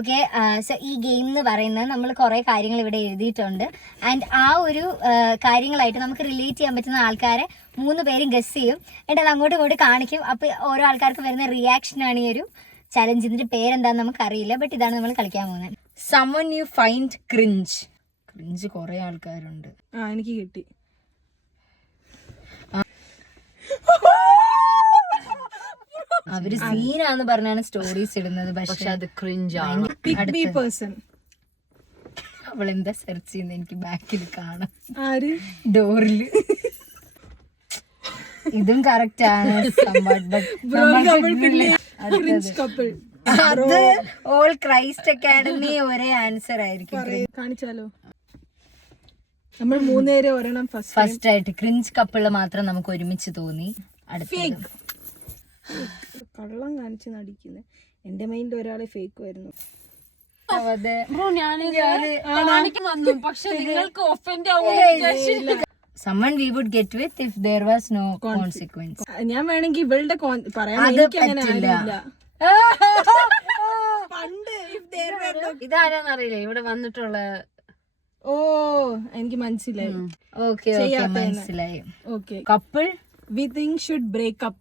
Okay. So ഈ game എന്ന് പറയുന്നത് നമ്മൾ കുറേ കാര്യങ്ങൾ ഇവിടെ എഴുതിയിട്ടുണ്ട്. ആൻഡ് ആ ഒരു കാര്യങ്ങളായിട്ട് നമുക്ക് റിലേറ്റ് ചെയ്യാൻ പറ്റുന്ന ആൾക്കാരെ 3 പേരും ഗസ് ചെയ്യും. എന്നിട്ട് അത് അങ്ങോട്ടും ഇങ്ങോട്ട് കാണിക്കും. അപ്പോൾ ഓരോ ആൾക്കാർക്ക് വരുന്ന റിയാക്ഷനാണ് ഈ ഒരു ചലഞ്ച്. ഇതിന്റെ പേരെന്താന്ന് നമുക്ക് അറിയില്ല, ബട്ട് ഇതാണ് നമ്മൾ കളിക്കാൻ പോകുന്നത്. someone you find cringe. Cringe കുറെ ആൾക്കാരുണ്ട്. എനിക്ക് കിട്ടി. അവര് സീനാന്ന് പറഞ്ഞാണ് സ്റ്റോറീസ് ഇടുന്നത്, പക്ഷെ അത് ക്രിഞ്ച് ആണ്. അവളെന്താ സെർച്ച് ചെയ്യുന്നത് എനിക്ക് ബാക്കിൽ കാണാം, ഡോറില്. ഇതും കറക്റ്റ് ആണ്. അത് ഓൾ ക്രൈസ്റ്റ് അക്കാഡമി ഒരേ ആൻസർ ആയിരിക്കും. കാണിച്ചാലോ? നമ്മൾ 3 പേര് ഒരെണ്ണം ഫസ്റ്റ് ആയിട്ട് ക്രിഞ്ച് കപ്പിള് മാത്രം നമുക്ക് ഒരുമിച്ച് തോന്നി. കള്ളം കാണിച്ച് നടിക്കുന്നത്. എന്റെ മൈൻഡ് ഒരാളെ ഫേക്ക് വരുന്നു. Someone we would get with if there was no consequence. ഞാൻ വേണമെങ്കിൽ ഇവളുടെ പറയാൻ ഇതാരാന്നറിയില്ല ഇവിടെ വന്നിട്ടുള്ള. ഓ എനിക്ക് മനസ്സിലായി. ഓക്കെ മനസ്സിലായി. Okay, couple we think should break up.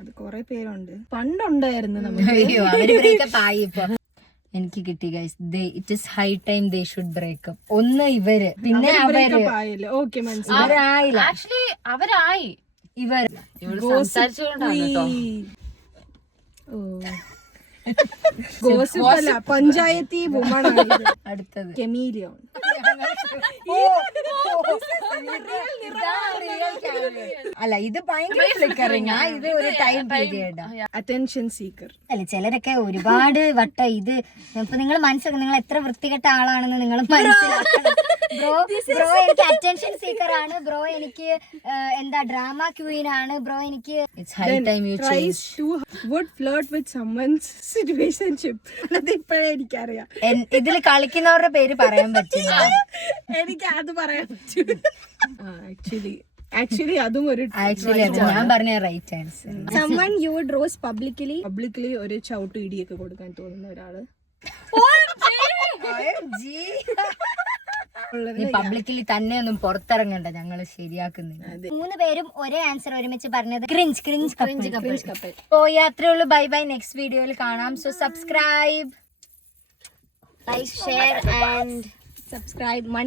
അത് കൊറേ പേരുണ്ട്, പണ്ടുണ്ടായിരുന്നു നമുക്ക്. അവര് ബ്രേക്കപ്പ് ആയി ഇപ്പൊ. എനിക്ക് കിട്ടി guys. It is high time they should breakup. ഒന്ന് ഇവര്, പിന്നെ ആയില്ല. ഓക്കെ, മനസ്സിലായി. ആക്ച്വലി അവരായി. ഇവർ സംസാരിച്ചുകൊണ്ടാണ് കേട്ടോ. ഗോസിപ്പല്ല, പഞ്ചായത്തി വുമൺ. അടുത്തത് കെമീലിയോൺ. അല്ല, ഇത് ഭയങ്കര ഫ്ലിക്കറിംഗ്. ഇത് ഒരു ടൈം പീരിയഡ്. Attention seeker. അല്ല, ചിലരൊക്കെ ഒരുപാട് വട്ടം ഇത് ഇപ്പൊ നിങ്ങൾ മനസ്സിലാക്കണം. നിങ്ങൾ എത്ര വൃത്തികെട്ട ആളാണെന്ന് നിങ്ങൾ മനസ്സിലാക്കണം. ബ്രോ എനിക്ക് അറ്റൻഷൻ സീക്കർ ആണ്. ബ്രോ എനിക്ക് എന്താ ഡ്രാമ ക്വീൻ ആണ്. ബ്രോ എനിക്ക് ഇപ്പഴേ എനിക്കറിയാം. ഇതിൽ കളിക്കുന്നവരുടെ പേര് പറയാൻ പറ്റില്ല. എനിക്ക് അത് പറയാൻ പറ്റും. ആക്ച്വലി അതും ഒരു ഞാൻ പറഞ്ഞ right answer. someone you would roast publicly ഒരു ചവിട്ട് ഇടിയൊക്കെ കൊടുക്കാൻ തോന്നുന്ന ഒരാള്. നീ പബ്ലിക്കലി തന്നെ ഒന്നും പുറത്തിറങ്ങണ്ട, ഞങ്ങള് ശരിയാക്കുന്നില്ല. 3 പേരും ഒരേ ആൻസർ ഒരുമിച്ച് പറഞ്ഞത് ക്രിഞ്ച് കപ്പിൾ. ഓ, അത്രേ ഉള്ളൂ. Bye bye. നെക്സ്റ്റ് വീഡിയോയിൽ കാണാം. So subscribe, like, share and subscribe. Money